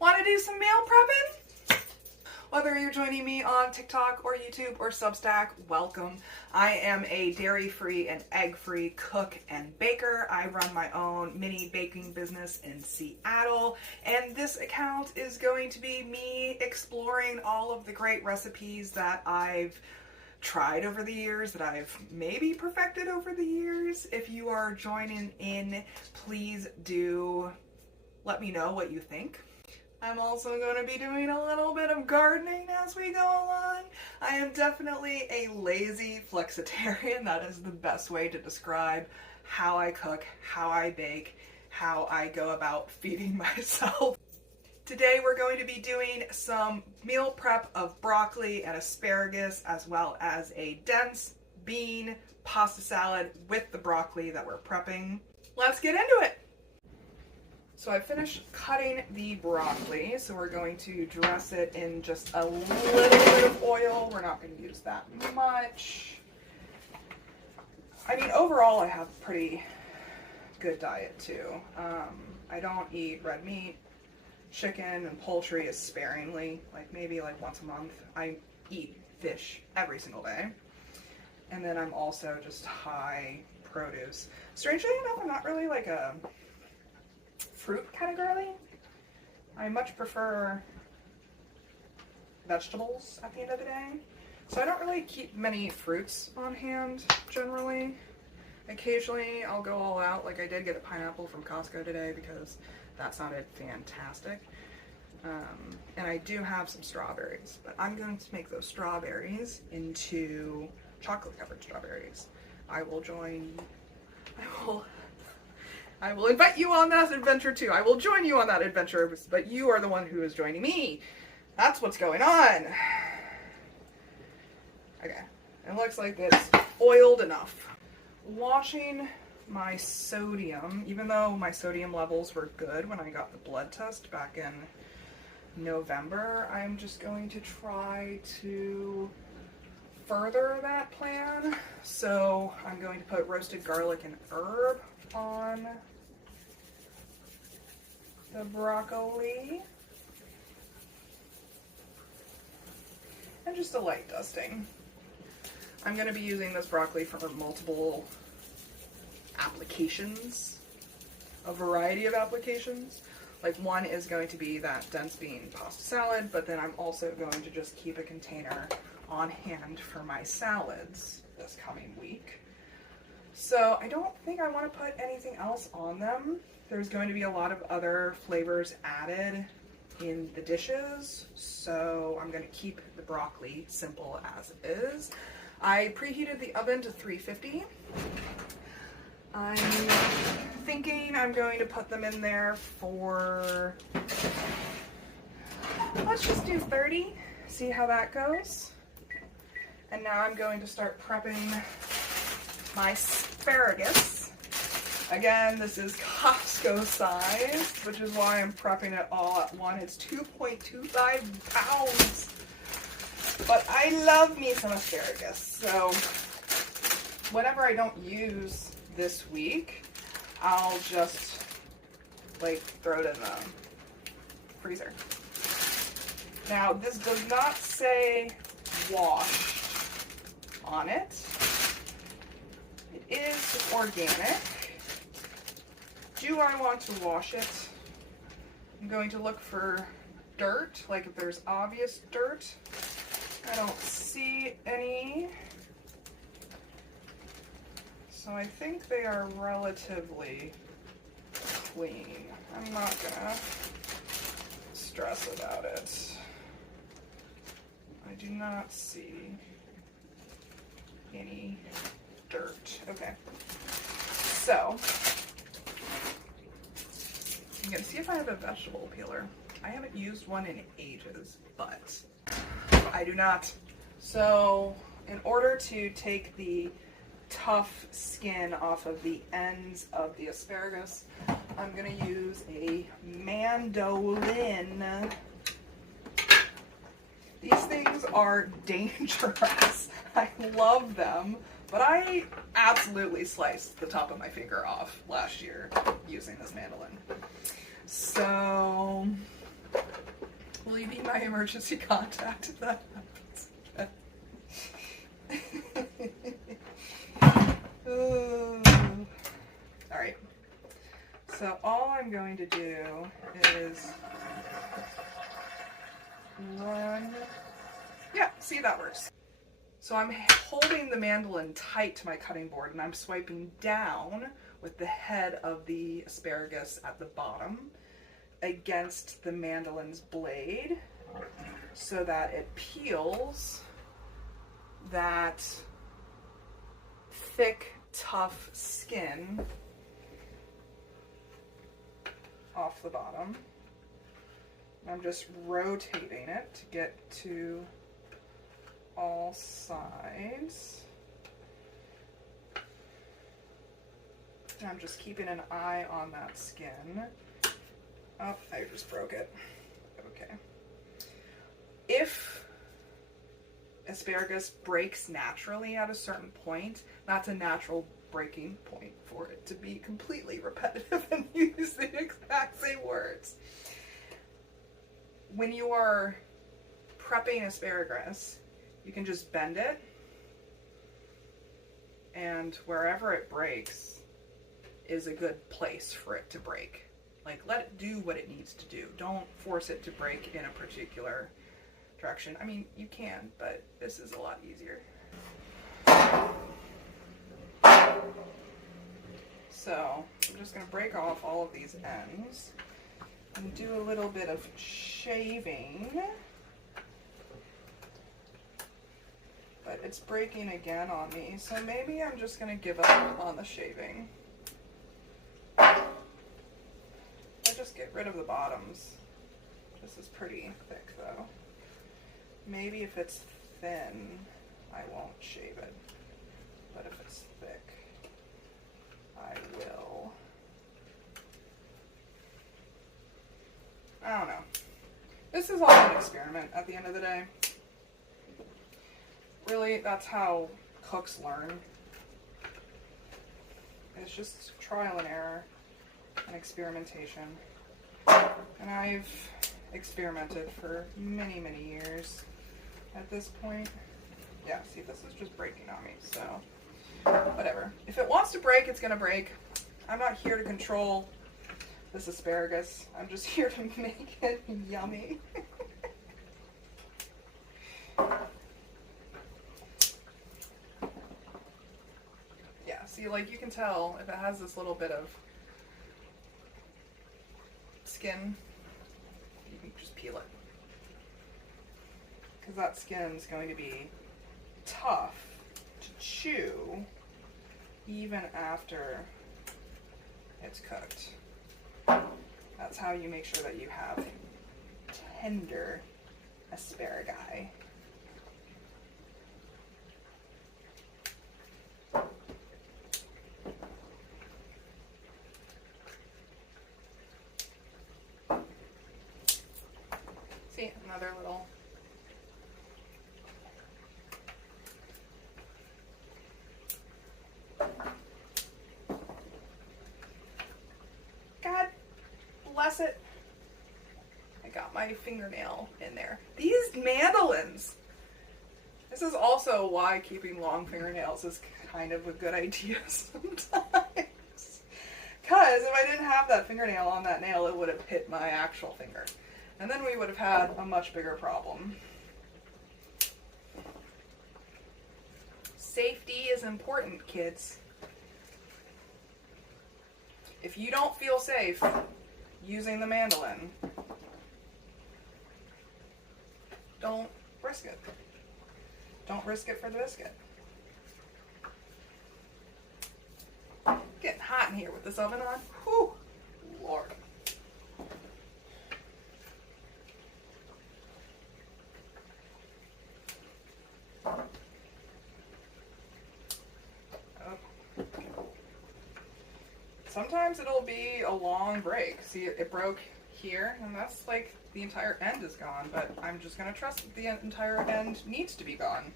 Want to do some meal prepping? Whether you're joining me on TikTok or YouTube or Substack, welcome. I am a dairy-free and egg-free cook and baker. I run my own mini baking business in Seattle, and this account is going to be me exploring all of the great recipes that I've tried over the years, that I've maybe perfected over the years. If you are joining in, please do let me know what you think. I'm also going to be doing a little bit of gardening as we go along. I am definitely a lazy flexitarian. That is the best way to describe how I cook, how I bake, how I go about feeding myself. Today we're going to be doing some meal prep of broccoli and asparagus, as well as a dense bean pasta salad with the broccoli that we're prepping. Let's get into it. So I finished cutting the broccoli, so we're going to dress it in just a little bit of oil. We're not going to use that much. I mean, overall I have a pretty good diet too. I don't eat red meat. Chicken and poultry is sparingly, maybe once a month. I eat fish every single day. And then I'm also just high produce. Strangely enough, I'm not really a fruit kind of girly. I much prefer vegetables at the end of the day. So I don't really keep many fruits on hand generally. Occasionally I'll go all out, like I did get a pineapple from Costco today because that sounded fantastic. And I do have some strawberries, but I'm going to make those strawberries into chocolate covered strawberries. I will invite you on that adventure too. I will join you on that adventure, but you are the one who is joining me. That's what's going on. Okay, it looks like it's oiled enough. Washing my sodium, even though my sodium levels were good when I got the blood test back in November, I'm just going to try to further that plan. So I'm going to put roasted garlic and herb on the broccoli. And just a light dusting. I'm going to be using this broccoli for multiple applications, a variety of applications. One is going to be that dense bean pasta salad, but then I'm also going to just keep a container on hand for my salads this coming week. So I don't think I want to put anything else on them. There's going to be a lot of other flavors added in the dishes, so I'm going to keep the broccoli simple as is. I preheated the oven to 350. I'm thinking I'm going to put them in there for, let's just do 30, see how that goes. And now I'm going to start prepping my asparagus. Again, this is Costco sized, which is why I'm prepping it all at once. It's 2.25 pounds. But I love me some asparagus. So whatever I don't use this week, I'll just throw it in the freezer. Now, this does not say washed on it. It is organic. Do I want to wash it? I'm going to look for dirt, if there's obvious dirt. I don't see any. So I think they are relatively clean. I'm not gonna stress about it. I do not see any dirt. Okay. So I'm gonna see if I have a vegetable peeler. I haven't used one in ages, but I do not. So in order to take the tough skin off of the ends of the asparagus, I'm going to use a mandolin. These things are dangerous. I love them, but I absolutely sliced the top of my finger off last year using this mandolin. So my emergency contact if that happens. Alright. So all I'm going to do is run. Yeah, see, that works. So I'm holding the mandolin tight to my cutting board and I'm swiping down with the head of the asparagus at the bottom against the mandolin's blade so that it peels that thick, tough skin off the bottom. I'm just rotating it to get to all sides. I'm just keeping an eye on that skin. Oh, I just broke it. Okay. If asparagus breaks naturally at a certain point, that's a natural breaking point for it to be completely repetitive and use the exact same words. When you are prepping asparagus, you can just bend it, and wherever it breaks is a good place for it to break. Like, let it do what it needs to do. Don't force it to break in a particular direction. I mean, you can, but this is a lot easier. So I'm just going to break off all of these ends and do a little bit of shaving. But it's breaking again on me, so maybe I'm just going to give up on the shaving. I just get rid of the bottoms. This is pretty thick though. Maybe if it's thin, I won't shave it. But if it's thick, I will. I don't know. This is all an experiment at the end of the day. Really, that's how cooks learn. It's just trial and error and experimentation. And I've experimented for many, many years at this point. Yeah, see, this is just breaking on me, so whatever. If it wants to break, it's gonna break. I'm not here to control this asparagus. I'm just here to make it yummy. Yeah, see, like, you can tell if it has this little bit of skin, you can just peel it. Because that skin's going to be tough to chew even after it's cooked. That's how you make sure that you have tender asparagus. See, another little God bless it. I got my fingernail in there. These mandolins. This is also why keeping long fingernails is kind of a good idea sometimes. Because if I didn't have that fingernail on that nail, it would have hit my actual finger. And then we would have had a much bigger problem. Safety is important, kids. If you don't feel safe using the mandolin, don't risk it. Don't risk it for the biscuit. Getting hot in here with this oven on. Whew, Lord. Sometimes it'll be a long break. See, it broke here, and that's like the entire end is gone, but I'm just going to trust that the entire end needs to be gone.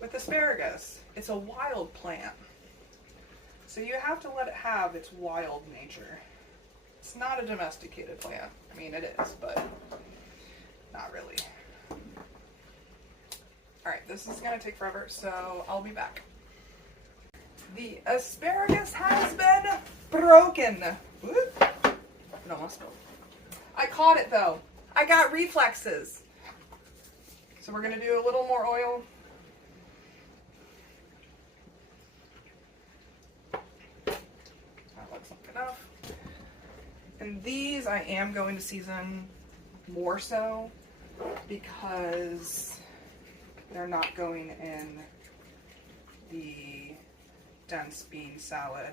With asparagus, it's a wild plant, so you have to let it have its wild nature. It's not a domesticated plant. I mean, it is, but not really. this is gonna take forever, so I'll be back. The asparagus has been broken. Whoop. It almost spilled. I caught it though. I got reflexes. So we're gonna do a little more oil. That looks like enough. And these I am going to season more so because they're not going in the dense bean salad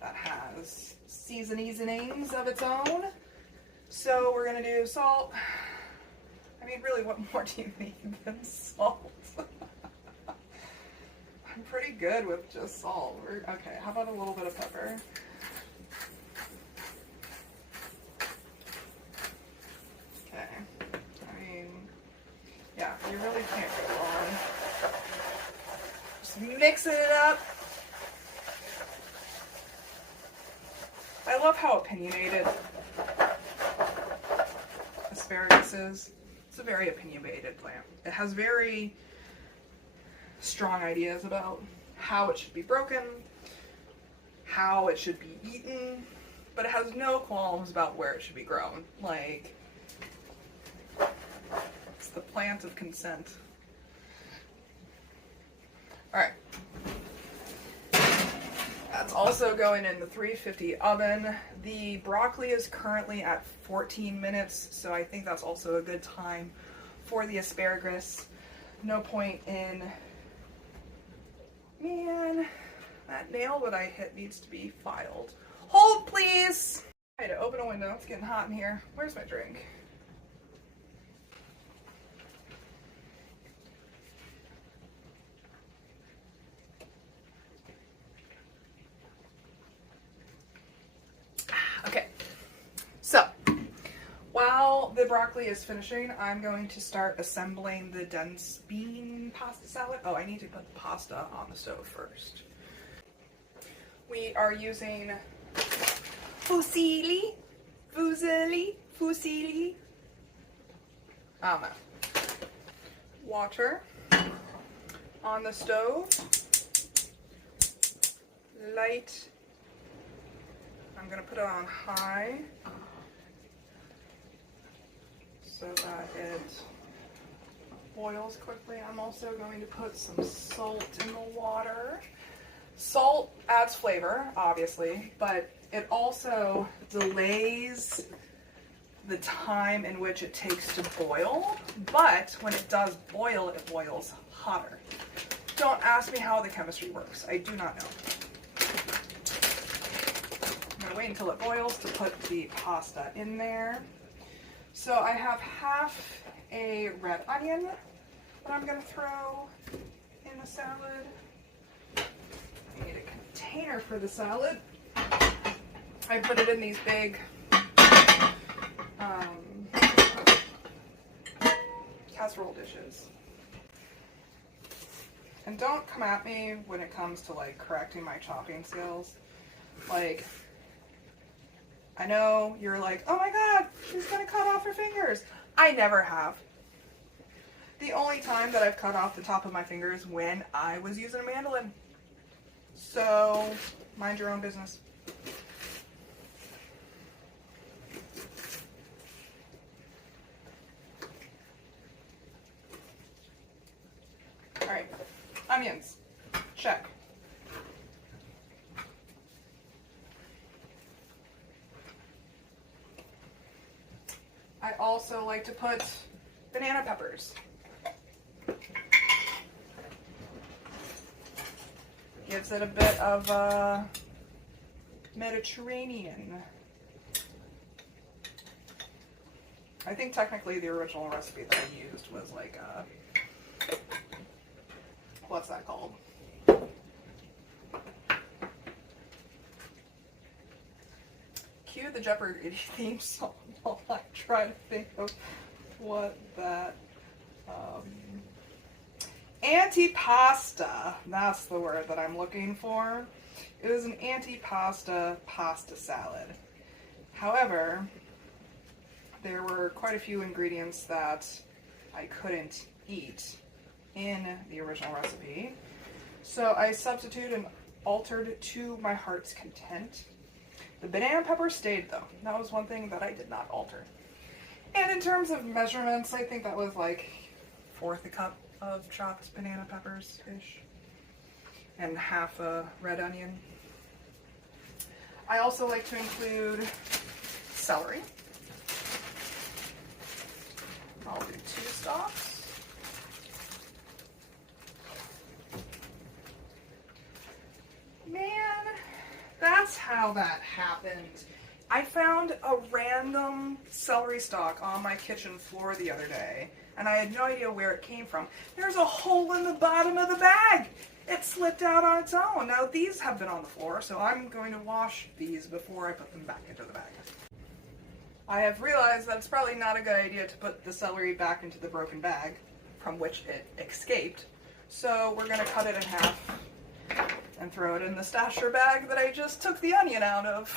that has seasonings of its own. So we're gonna do salt. I mean, really, what more do you need than salt? I'm pretty good with just salt. Okay, how about a little bit of pepper? Okay, I mean, yeah, you really can't go wrong. Just mixing it up. I love how opinionated asparagus is. It's a very opinionated plant. It has very strong ideas about how it should be broken, how it should be eaten, but it has no qualms about where it should be grown. Like, it's the plant of consent. Alright. That's also going in the 350 oven. The broccoli is currently at 14 minutes, so I think that's also a good time for the asparagus. No point in... Man, that nail that I hit needs to be filed. Hold, please! I had to open a window. It's getting hot in here. Where's my drink? Okay, so while the broccoli is finishing, I'm going to start assembling the dense bean pasta salad. Oh, I need to put the pasta on the stove first. We are using fusilli, I don't know. Water on the stove, light. I'm going to put it on high so that it boils quickly. I'm also going to put some salt in the water. Salt adds flavor, obviously, but it also delays the time in which it takes to boil. But when it does boil, it boils hotter. Don't ask me how the chemistry works. I do not know. I'm going to wait until it boils to put the pasta in there. So I have half a red onion that I'm going to throw in the salad. I need a container for the salad. I put it in these big casserole dishes. And don't come at me when it comes to like correcting my chopping skills. Like, I know you're like, oh my god, she's gonna cut off her fingers. I never have. The only time that I've cut off the top of my fingers when I was using a mandolin. So, mind your own business. Alright, onions. Check. I also like to put banana peppers. Gives it a bit of Mediterranean. I think technically the original recipe that I used was like what's that called? Cue the Jeopardy theme song while I try to think of what that antipasta, that's the word that I'm looking for. It was an antipasta pasta salad. However, there were quite a few ingredients that I couldn't eat. in the original recipe. So I substituted and altered to my heart's content. The banana pepper stayed though. That was one thing that I did not alter. And in terms of measurements, I think that was like 1/4 cup of chopped banana peppers-ish. And half a red onion. I also like to include celery. I'll do 2 stalks. Man, that's how that happened. I found a random celery stalk on my kitchen floor the other day, and I had no idea where it came from. There's a hole in the bottom of the bag. It slipped out on its own. Now these have been on the floor, so I'm going to wash these before I put them back into the bag. I have realized that it's probably not a good idea to put the celery back into the broken bag from which it escaped. So we're going to cut it in half and throw it in the stasher bag that I just took the onion out of.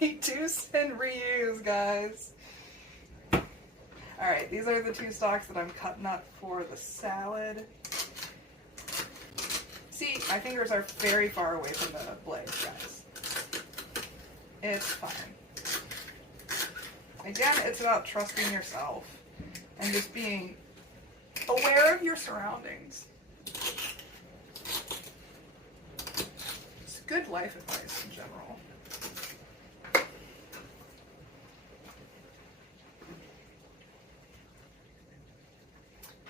Reduce and reuse, guys. Alright, these are the 2 stalks that I'm cutting up for the salad. See, my fingers are very far away from the blades, guys. It's fine. Again, it's about trusting yourself and just being aware of your surroundings. It's good life advice in general.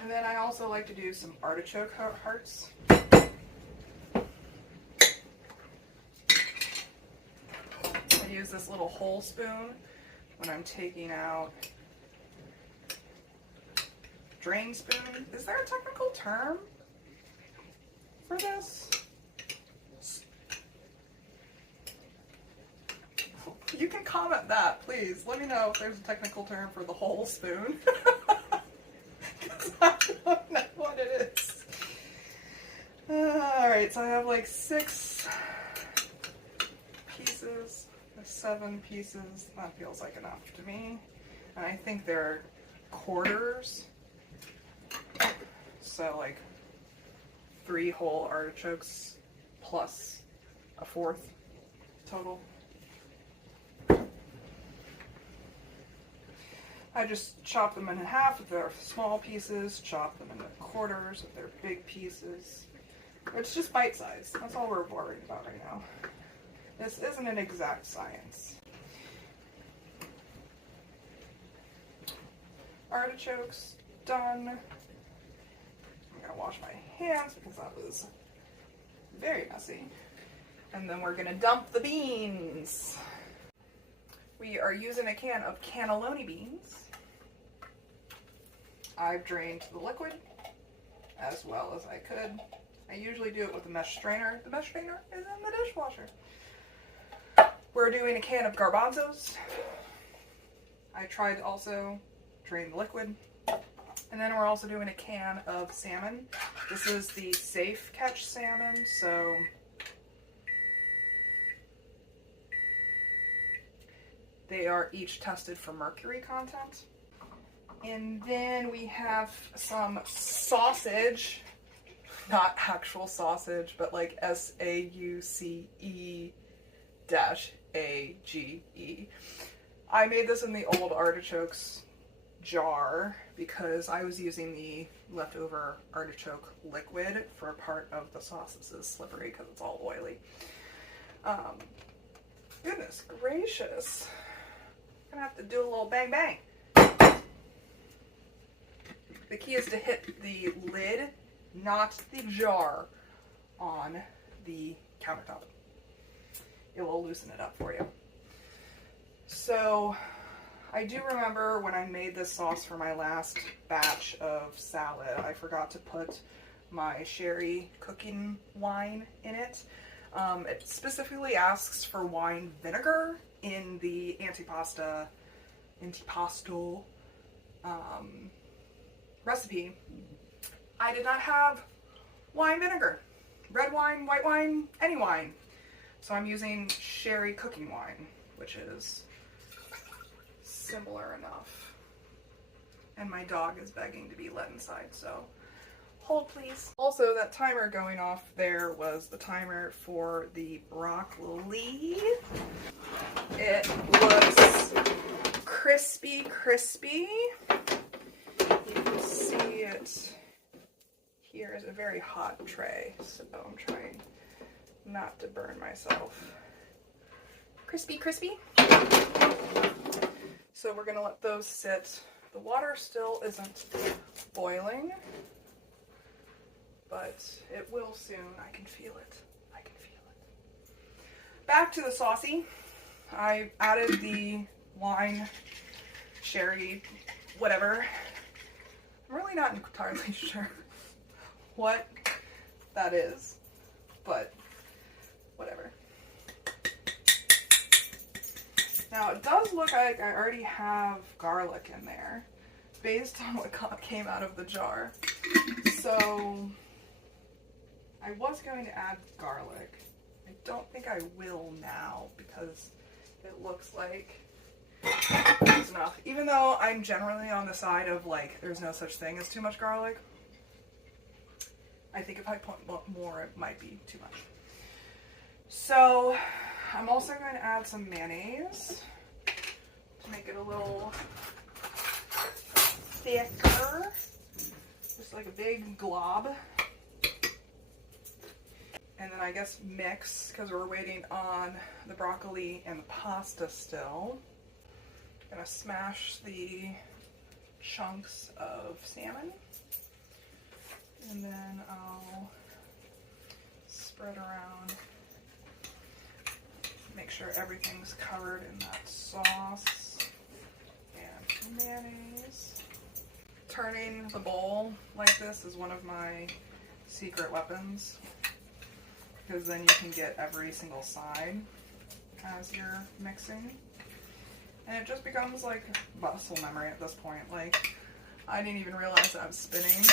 And then I also like to do some artichoke hearts. I use this little hole spoon when I'm taking out drain spoon. Is there a technical term for this? You can comment that, please. Let me know if there's a technical term for the hole spoon. Because I don't know what it is. Alright, so I have like 6 pieces. 7 pieces. That feels like enough to me. And I think they're quarters. So like 3 whole artichokes plus a 4th total. I just chop them in half if they're small pieces, chop them into quarters if they're big pieces. It's just bite size. That's all we're worried about right now. This isn't an exact science. Artichokes done. I'm gonna wash my hands because that was very messy. And then we're gonna dump the beans. We are using a can of cannelloni beans. I've drained the liquid as well as I could. I usually do it with a mesh strainer. The mesh strainer is in the dishwasher. We're doing a can of garbanzos. I tried to also drain the liquid. And then we're also doing a can of salmon. This is the safe catch salmon, so they are each tested for mercury content. And then we have some sausage, not actual sausage, but like SAUCE-AGE. I made this in the old artichokes jar because I was using the leftover artichoke liquid for part of the sauce. This is slippery because it's all oily. Goodness gracious. I'm gonna have to do a little bang bang. The key is to hit the lid, not the jar, on the countertop. It will loosen it up for you. So, I do remember when I made this sauce for my last batch of salad, I forgot to put my sherry cooking wine in it. It specifically asks for wine vinegar in the antipasto recipe. I did not have wine vinegar. Red wine, white wine, any wine. So I'm using sherry cooking wine, which is similar enough. And my dog is begging to be let inside, so Hold, please. Also, that timer going off there was the timer for the broccoli. It looks crispy, crispy. You can see it here is a very hot tray, so I'm trying not to burn myself. Crispy, crispy. So we're gonna let those sit. The water still isn't boiling, but it will soon. I can feel it. I can feel it. Back to the saucy. I added the wine, sherry, whatever. I'm really not entirely sure what that is, but whatever. Now it does look like I already have garlic in there based on what came out of the jar. So I was going to add garlic. I don't think I will now because it looks like it's enough. Even though I'm generally on the side of like there's no such thing as too much garlic, I think if I put more it might be too much. So I'm also going to add some mayonnaise to make it a little thicker, just like a big glob. And then I guess mix, because we're waiting on the broccoli and the pasta still. I'm gonna smash the chunks of salmon, and then I'll spread around. Make sure everything's covered in that sauce and mayonnaise. Turning the bowl like this is one of my secret weapons, because then you can get every single side as you're mixing. And it just becomes like muscle memory at this point. Like, I didn't even realize that I was spinning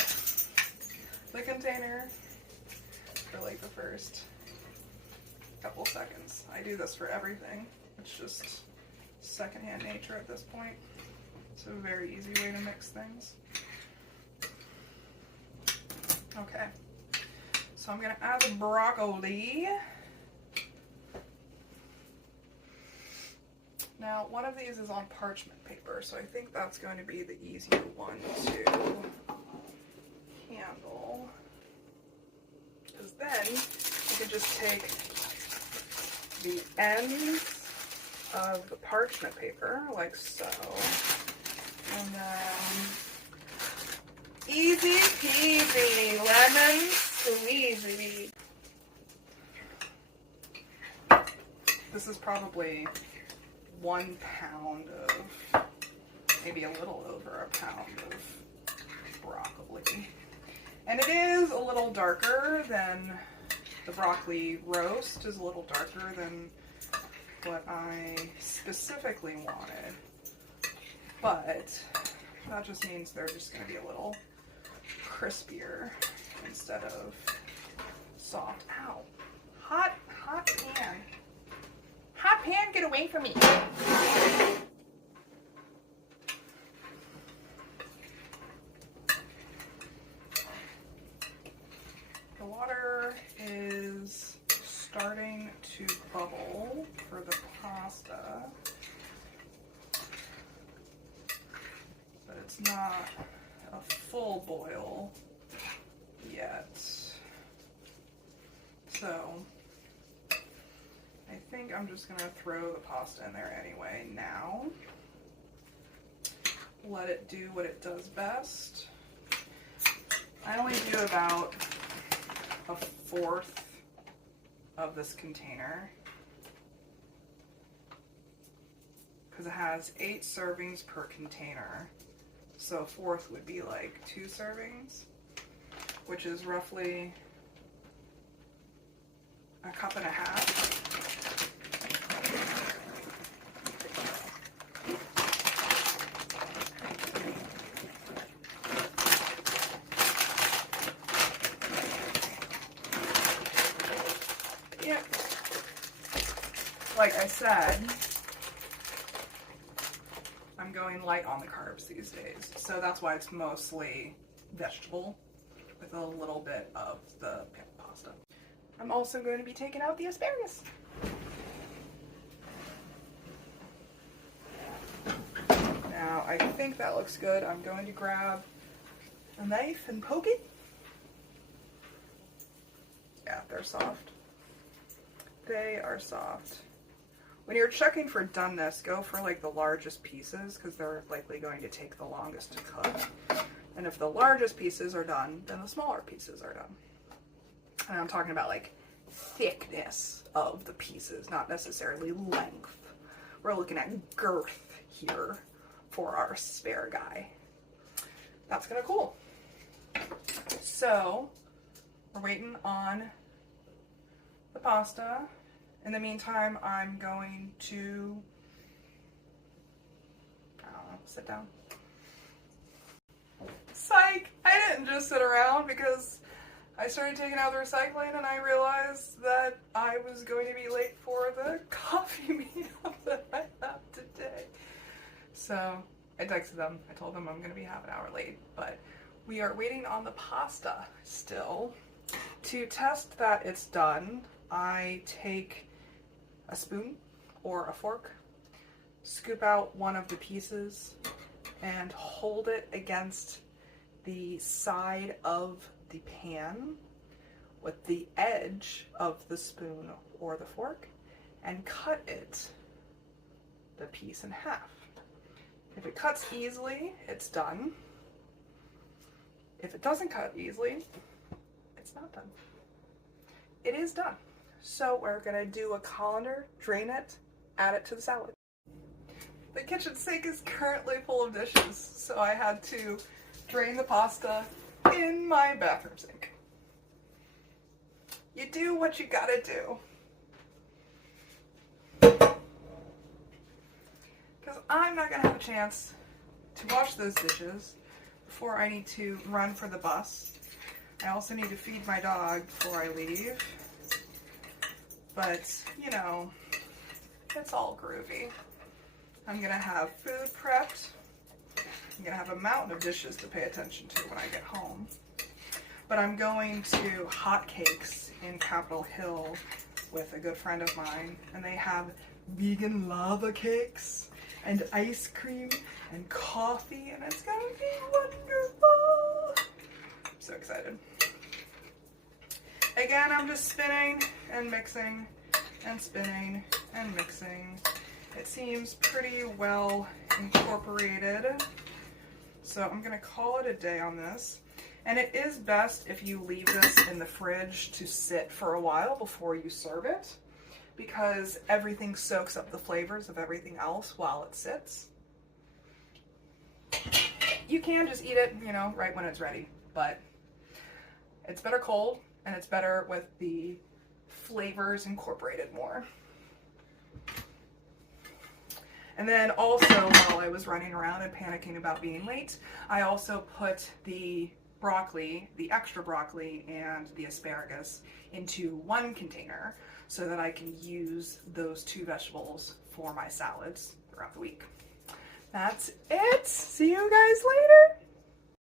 the container for like the first couple seconds. I do this for everything. It's just secondhand nature at this point. It's a very easy way to mix things. Okay, so I'm gonna add the broccoli. Now, one of these is on parchment paper, so I think that's going to be the easier one to handle. Because then you can just take the ends of the parchment paper, like so, and then easy peasy, lemon squeezy. This is probably 1 pound of, maybe a little over a pound of broccoli. And it is a little darker than the broccoli roast, is a little darker than what I specifically wanted. But that just means they're just going to be a little crispier instead of soft. Ow. Hot pan. Hot pan, get away from me. The water is starting to bubble for the pasta, but it's not a full boil yet. So I think I'm just gonna throw the pasta in there anyway now. Let it do what it does best. I only do about 1/4 of this container because it has 8 servings per container. So 1/4 would be like 2 servings, which is roughly 1.5 cups. Yep. Like I said, I'm going light on the carbs these days, so that's why it's mostly vegetable with a little bit of the pasta. I'm also going to be taking out the asparagus. Now, I think that looks good. I'm going to grab a knife and poke it. Yeah, they're soft. They are soft. When you're checking for doneness, go for like the largest pieces because they're likely going to take the longest to cook. And if the largest pieces are done, then the smaller pieces are done. And I'm talking about like thickness of the pieces, not necessarily length. We're looking at girth here for our asparagus. That's gonna cool. So we're waiting on the pasta. In the meantime, I'm going to, I don't know, sit down. Psych! I didn't just sit around because I started taking out the recycling and I realized that I was going to be late for the coffee meetup that I have today. So I texted them. I told them I'm going to be half an hour late, but we are waiting on the pasta still. To test that it's done, I take a spoon or a fork, scoop out one of the pieces, and hold it against the side of the pan with the edge of the spoon or the fork and cut the piece in half. If it cuts easily, it's done. If it doesn't cut easily, it's not done. It is done. So we're gonna do a colander, drain it, add it to the salad. The kitchen sink is currently full of dishes, so I had to drain the pasta in my bathroom sink. You do what you gotta do. Because I'm not gonna have a chance to wash those dishes before I need to run for the bus. I also need to feed my dog before I leave. But, you know, it's all groovy. I'm gonna have food prepped. I'm gonna have a mountain of dishes to pay attention to when I get home. But I'm going to Hotcakes in Capitol Hill with a good friend of mine, and they have vegan lava cakes and ice cream and coffee, and it's gonna be wonderful. I'm so excited. Again, I'm just spinning and mixing and spinning and mixing. It seems pretty well incorporated. So I'm gonna call it a day on this. And it is best if you leave this in the fridge to sit for a while before you serve it, because everything soaks up the flavors of everything else while it sits. You can just eat it, you know, right when it's ready, but it's better cold. And it's better with the flavors incorporated more. And then also, while I was running around and panicking about being late, I also put the broccoli, the extra broccoli, and the asparagus into one container so that I can use those two vegetables for my salads throughout the week. That's it. See you guys later.